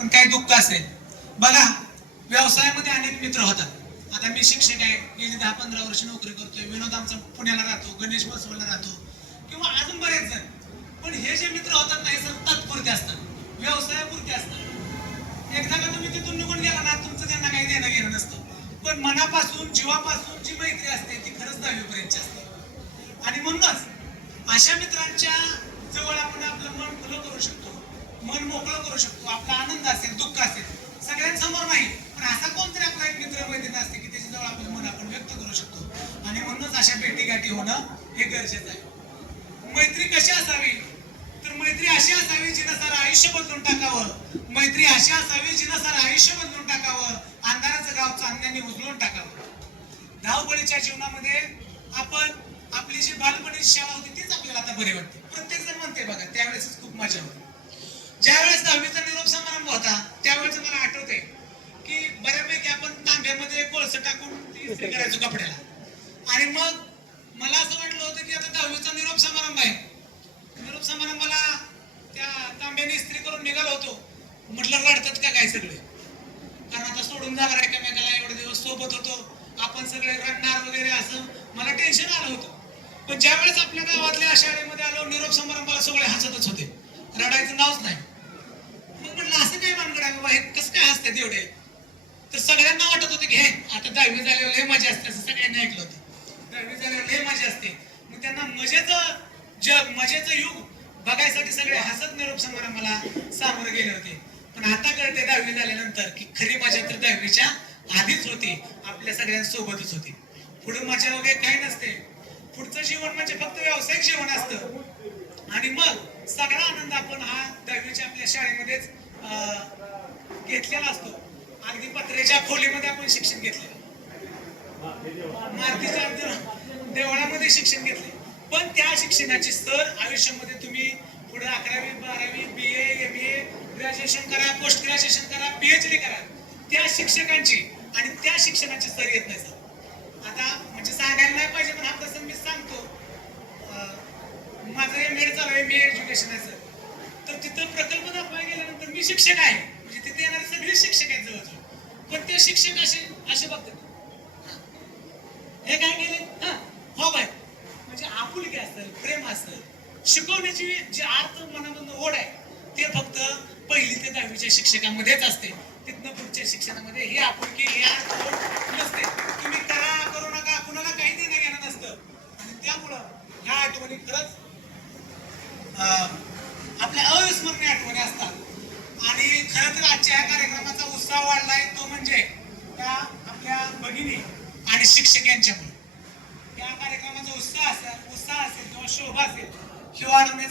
पण काही दुःख असेल. बघा, व्यवसायामध्ये अनेक मित्र होतात. आता मी शिक्षक आहे, गेली 10-15 वर्ष नोकरी करतोय. विनोद आमचा पुण्याला राहतो, गणेश बसवला राहतो किंवा अजून बरेच जण. पण हे जे मित्र होतात ना, हे सर्व तात्पुरते असतात, व्यवसायापुरते असतात. एकदा का तुम्ही तिथून निघून गेला ना, तुमचं त्यांना काही देणं घेणं नसतं. पण मनापासून, जीवापासून जी मैत्री असते ती खरंच 10वी असते. आणि म्हणूनच अशा मित्रांच्या जवळ आपण आपलं मन खुलं करू शकतो, मन मोकळं करू शकतो. आपला आनंद असेल, दुःख असेल, सगळ्यांसमोर नाही, पण असा कोणतरी आपला एक मित्र मैत्रीण असते की त्याच्याजवळ आपलं मन आपण व्यक्त करू शकतो. आणि म्हणूनच अशा भेटीगाठी होणं हे गरजेचं आहे. मैत्री कशी असावी? तर मैत्री अशी असावी जिनं सारं आयुष्य बदलून टाकावं. मैत्री अशी असावी जिनं सारं आयुष्य बदलून टाकावं, अंधाराचं गाव चांदण्याने उजळून टाकावं. धावपळीच्या जीवनामध्ये आपण आपली जी बालपणीची शाळा होती तीच आपल्याला आता बरी वाटते. प्रत्येक जण म्हणते बघा, त्यावेळेसच खूप मजा होती. ज्यावेळेस 10वीचा निरोप समारंभ होता त्यावेळेस मला आठवतंय की बऱ्यापैकी आपण तांब्यामध्ये कोळसं टाकून ती इस्त्री करायचो कपड्याला. आणि मग मला असं वाटलं होतं की आता 10वीचा निरोप समारंभ आहे. निरोप समारंभाला त्या तांब्याने इस्त्री करून निघालो होतो. म्हटलं रडतात का काय सगळे, कारण आता सोडून जाणार एकामेकाला, एवढे दिवस सोबत होतो आपण, सगळे रडणार वगैरे असं मला टेन्शन आलं होतं. पण ज्यावेळेस आपल्या गावातल्या शाळेमध्ये आलो, निरोप समारंभाला सगळे हसतच होते, रडायचं नावच नाही. मग म्हटलं असं काय भानगड आहे बाबा, हे कसं काय हसतात एवढे? तर सगळ्यांना वाटत होतं की हे आता 10वी झाल्यावर लय मजा असते, असं सगळ्यांनी ऐकलं होतं. 10वी झाल्यावर लय मजा असते. मग त्यांना मजेचं जग, मजेचं युग बघायसाठी सगळे हसत निरोप समारंभाला सामोरे गेले होते. पण आता कळते 10वी झाल्यानंतर की खरी मजा तर 10वीच्या आधीच होती, आपल्या सगळ्यांसोबतच होती. पुढे मजा वगैरे काही नसते. पुढचं जीवन म्हणजे फक्त व्यावसायिक जीवन असतं. आणि मग सगळा आनंद आपण हा 10वीच्या आपल्या शाळेमध्येच घेतलेला असतो. अगदी पत्र्याच्या खोलीमध्ये आपण शिक्षण घेतले, मातीच्या देवळामध्ये शिक्षण घेतले. पण त्या शिक्षणाची सर आयुष्यामध्ये तुम्ही पुढे 11वी 12वी BA MA ग्रॅज्युएशन करा, पोस्ट ग्रॅज्युएशन करा, PhD करा, त्या शिक्षकांची आणि त्या शिक्षणाची सर येत नाही सर. आता म्हणजे सांगायला नाही पाहिजे, पण हा प्रसंग मी सांगतो. माझं MA चालू आहे, MA एज्युकेशन आहे सर. तर तिथं प्रकल्प दाखवायला गेल्यानंतर मी शिक्षक आहे, म्हणजे तिथे येणारे सगळे शिक्षक आहेत जवळजवळ. पण ते शिक्षक असे बघतात, हे काय केले, हा हो बाय. म्हणजे आपुलकी असेल, प्रेम असेल, शिकवण्याची जी अर्थ मनामधून ओढ आहे ते फक्त 1ली ते 10वीच्या शिक्षकांमध्येच असते. तिथनं पुढच्या शिक्षणामध्ये ही आपुलकी, ही अर्थ ओढ नसते. तुम्ही करा करू नका, कुणाला काही देणं घेणं नसतं. आणि त्यामुळं ह्या आठवणी खरंच आपल्या अविस्मरणीय आठवणी असतात. आणि खरं तर आजच्या ह्या कार्यक्रमाचा उत्साह वाढलाय तो म्हणजे त्या आपल्या भगिनी आणि शिक्षक यांच्यामुळे. या कार्यक्रमाचा उत्साह असेल किंवा शोभा असेल, हे वाढवण्याचं